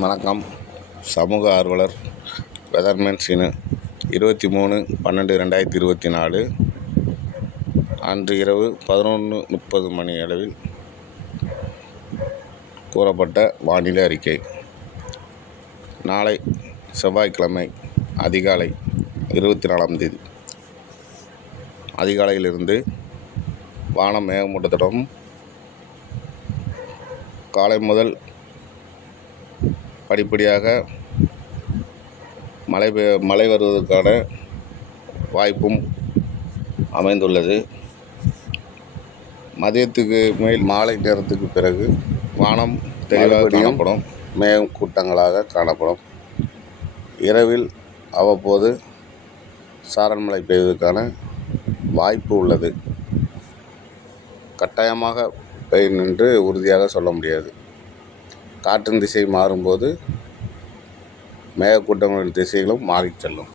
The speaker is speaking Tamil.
வணக்கம். சமூக ஆர்வலர் வெதர்மேன் சீனு. இருபத்தி மூணு பன்னெண்டு ரெண்டாயிரத்தி இருபத்தி நாலு அன்று இரவு பதினொன்று முப்பது மணி அளவில் கூறப்பட்ட வானிலை அறிக்கை. நாளை செவ்வாய்க்கிழமை அதிகாலை இருபத்தி நாலாம் தேதி. அதிகாலையிலிருந்து வானம் மேகமூட்டத்துடன் காலை முதல் படிப்படியாக மழை பெ மழை வருவதற்கான வாய்ப்பும் அமைந்துள்ளது. மதியத்துக்கு மேல் மாலை நேரத்துக்கு பிறகு வானம் தெளிவாக காணப்படும். மேகம் கூட்டங்களாக காணப்படும். இரவில் அவ்வப்போது சாரல் மழை பெய்வதற்கான வாய்ப்பு உள்ளது. கட்டாயமாக பெய்யும் என்று உறுதியாக சொல்ல முடியாது. காற்றின் திசை மாறும்போது மேகக்கூட்டங்களின் திசைகளும் மாறிச் செல்லும்.